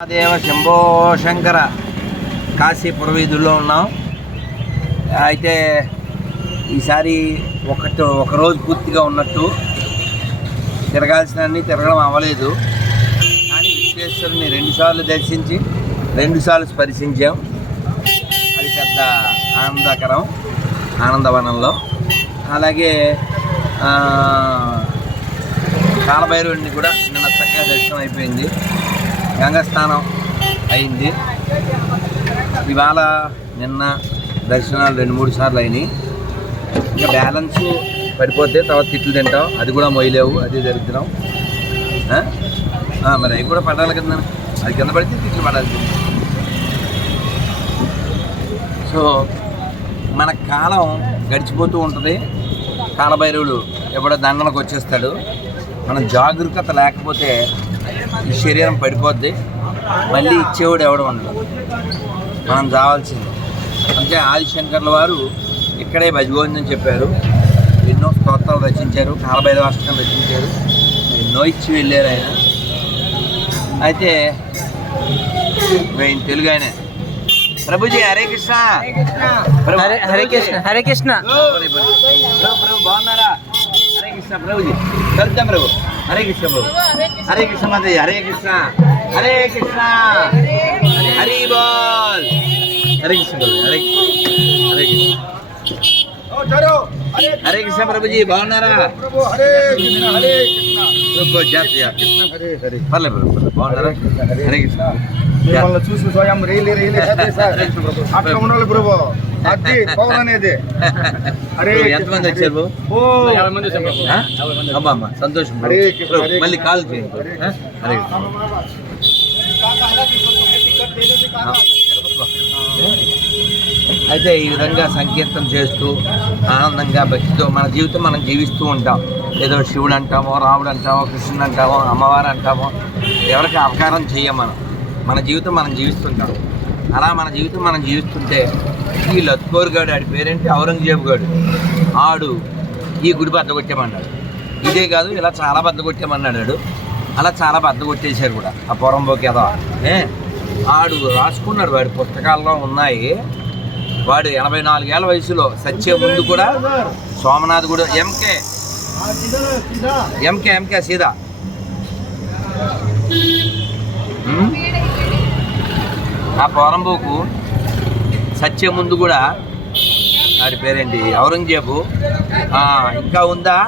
మహాదేవ శంభో శంకర కాశీ పురవీధుల్లో ఉన్నాం. అయితే ఈసారి ఒకటి ఒక రోజు పూర్తిగా ఉన్నట్టు తిరగాల్సినన్ని తిరగడం అవ్వలేదు. కానీ విశ్వేశ్వరుని రెండుసార్లు దర్శించి రెండుసార్లు స్పర్శించాం. అది పెద్ద ఆనందకరం ఆనందవనంలో. అలాగే కాలభైరవుడిని కూడా నిన్న చక్కగా దర్శనం అయిపోయింది. గంగస్నానం అయింది. ఇవాళ నిన్న దర్శనాలు రెండు మూడు సార్లు అయినాయి. ఇంకా బ్యాలెన్స్ పడిపోతే తర్వాత తిట్లు తింటాం. అది కూడా మొయ్యలేవు. అది దరిద్రం. మరి అవి కూడా పడాలి కదా అది కింద పడితే తిట్లు పడాలి. సో మన కాలం గడిచిపోతూ ఉంటుంది. కాలభైరవుడు ఎప్పుడో దండనకు వచ్చేస్తాడు. మన జాగరూకత లేకపోతే శరీరం పడిపోద్ది. మళ్ళీ ఇచ్చేవాడు ఎవడు ఉండడు. మనం చావాల్సింది అంటే ఆదిశంకర్ల వారు ఇక్కడే భజగోవిందం చెప్పారు. ఎన్నో స్తోత్రాలు రచించారు. కాలభైరవ అష్టకం రచించారు. ఎన్నో ఇచ్చి వెళ్ళారు ఆయన. అయితే ఆయన తెలుగు ఆయన. ప్రభుజీ హరే కృష్ణ. ప్రభు- హరే హరే కృష్ణ. హరే కృష్ణ పోనీ, పోనీ. ప్రభు ప్రభు బాగున్నారా హరే కృష్ణ ప్రభుజీ కలుద్దాం ప్రభు హరే కృష్ణ ప్రభు హరే కృష్ణ మాతాజీ హరే కృష్ణ హరే కృష్ణ హరి బోల్ హరే కృష్ణ ప్రభు హరే హరే కృష్ణ హరే కృష్ణ ప్రభుజీ బాగున్నారా ప్రభు, జాత్ జాత్. పర్లేదు ప్రభు పర్లేదు. బాగున్నారా హరే కృష్ణ మిమ్మల్ని చూసి స్వయం రీలి రీలి సార్. అట్లా ఉండాలి ప్రభు అది పవన్ అనేది. ప్రభు, ఎంతమంది వచ్చారు? ఓ? అమ్మా అమ్మా సంతోషం మళ్ళీ కాల్ చేయండి అయితే ఈ విధంగా సంకీర్తన చేస్తూ ఆనందంగా భక్తితో మన జీవితం మనం జీవిస్తూ ఉంటాం. ఏదో శివుడు అంటామో రాముడు అంటామో కృష్ణుడు అంటామో అమ్మవారు అంటామో ఎవరికి అపకారం చెయ్యం మనం. మన జీవితం మనం జీవిస్తుంటాం. అలా మన జీవితం మనం జీవిస్తుంటే ఈ లత్కోర్ గాడు ఆడి పేరేంటి? ఔరంగజేబు గాడు. ఆడు ఈ గుడి బద్ద కొట్టేమన్నాడు ఇదే కాదు ఇలా చాలా బద్ద కొట్టేమన్నాడు ఆడు. అలా చాలా బద్ద కొట్టేశారు కూడా. ఆ పొరంబోకి ఏదో. ఏ? ఆడు రాసుకున్నాడు వాడి. పుస్తకాల్లో ఉన్నాయి. వాడు ఎనభై నాలుగేళ్ళ వయసులో సచ్చే ముందు కూడా సోమనాథ్ కూడా ఎంకే. ఎంకే ఎంకే సీదా. ఆ పోరంబోకు సత్య ముందు కూడా వాడి పేరేంటి? ఔరంగజేబు. ఇంకా ఉందా?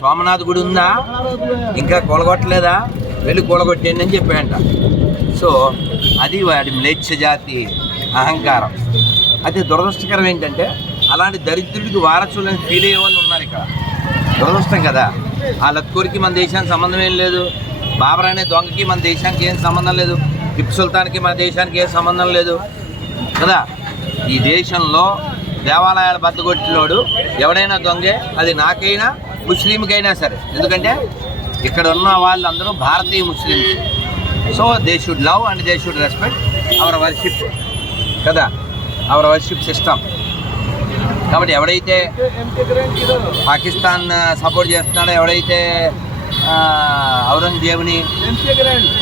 సోమనాథ్ గుడి ఉందా? ఇంకా కూలగొట్టలేదా? వెళ్ళి కూలగొట్టేయండి అని చెప్పాయంట. సో అది వాడి మ్లేచ్ఛ జాతి అహంకారం. అయితే దురదృష్టకరం ఏంటంటే అలాంటి దరిద్రుడికి వారసులని ఫీల్ అయ్యే వాళ్ళు ఉన్నారు ఇక్కడ. దురదృష్టం కదా. ఆ లత్కూరికి మన దేశానికి సంబంధం ఏం లేదు. బాబర్ అనే దొంగకి మన దేశానికి ఏం సంబంధం లేదు. టిప్పు సుల్తాన్కి మన దేశానికి ఏం సంబంధం లేదు. కదా? ఈ దేశంలో దేవాలయాలు బద్దగొట్టినోడు ఎవడైనా దొంగే అది నాకైనా ముస్లింకైనా సరే. ఎందుకంటే ఇక్కడ ఉన్న వాళ్ళందరూ భారతీయ Muslims so they should love and they should respect our worship కదా? అవర్ వర్షిప్ సిస్టమ్ కాబట్టి ఎవడైతే పాకిస్తాన్ uh, సపోర్ట్ చేస్తున్నాడో ఎవడైతే ఔరంగజేబుని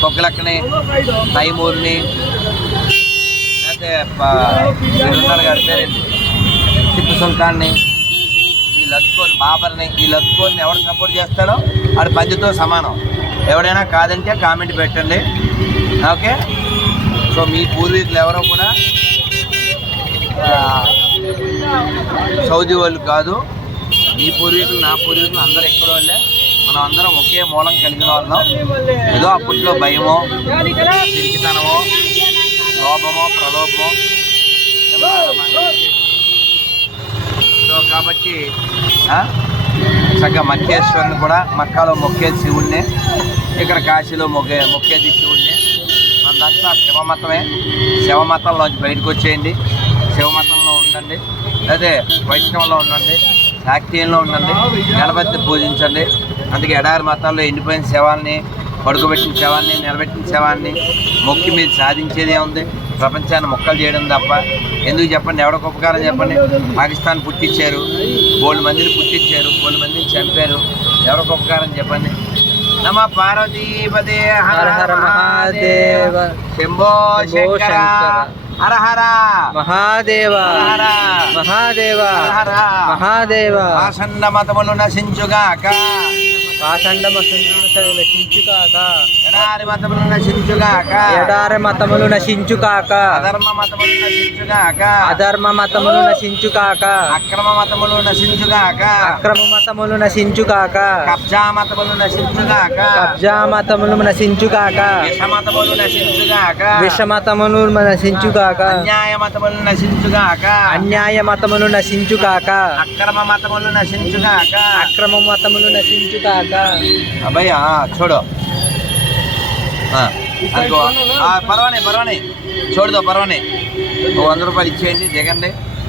కొగ్గలక్కని తైమూర్ని లేకపోతే ఉన్నారు గారి పేరేంటి? టిప్పు సుల్తాన్ని ఈ లత్కోని బాబర్ని ఈ లత్కోని ఎవడు సపోర్ట్ చేస్తాడో ఆడు పందితో సమానం. ఎవడైనా కాదంటే కామెంట్ పెట్టండి. ఓకే? సో మీ పూర్వీకులు ఎవరో కూడా సౌదీ వాళ్ళు కాదు మీ పూర్వీకులు నా పూర్వీకులు అందరు ఎక్కడ వాళ్ళే మనం అందరం ఒకే మూలం కలిగిన వాళ్ళం. ఏదో అప్పట్లో భయమో తిరిగితనమో లోపమో ప్రలోభమో సో కాబట్టి చక్కగా మక్కేశ్వరుని కూడా మక్కాలో మొక్కేది శివుణ్ణి ఇక్కడ కాశీలో మొక్కే మొక్కేది శివుణ్ణి మనంతా శివమతమే. శివమతంలోంచి బయటకు వచ్చేయండి. శివమతంలో ఉండండి. అదే వైష్ణవంలో ఉండండి. శాక్తీయంలో ఉండండి. గణపతి పూజించండి. అందుకే ఎడారి మతాల్లో ఎండిపోయిన శవాల్ని పడుకోబెట్టిన శవాన్ని నిలబెట్టిన శవాన్ని మొక్కి మీరు సాధించేదే ఉంది. ప్రపంచాన్ని మొక్కలు చేయడం తప్ప ఎందుకు చెప్పండి? ఎవరికి ఉపకారం చెప్పండి? పాకిస్తాన్ పుట్టించారు బోల్డ్ మందిని పుట్టించారు బోల్డ్ మందిని చంపారు. ఎవరికి ఉపకారం చెప్పండి? నమ పార్వతీపదే హర హర మహాదేవ. శంభో శంకర. హర హర. మహాదేవ. హర మహాదేవ. హర. మహాదేవ. ఆసన్న మతములు నశించుగాక. పాషండ నశించుకాక ఎడారి మతములు నశించుగాక. ఎడారి మతములు నశించుకాక అధర్మ మతములు నశించుగాక. అధర్మ మతములు నశించుకాక అక్రమ మతములు నశించుగాక. అక్రమ మతములు నశించుకాక కబ్జా మతములు నశించుగాక. కబ్జా మతములు నశించుకాక విష మతములు నశించుగాక. విషమతములు నశించుకాక అన్యాయ మతములు నశించుగాక. అన్యాయ మతములు నశించుకాక అక్రమ మతములు నశించుగాక. అక్రమ మతములు నశించుకాక అబ్బాయి చూడు. ఆ, అనుకో ఆ, పర్వానే చూడదు పర్వానే వంద రూపాయలు ఇచ్చేయండి దిగండి.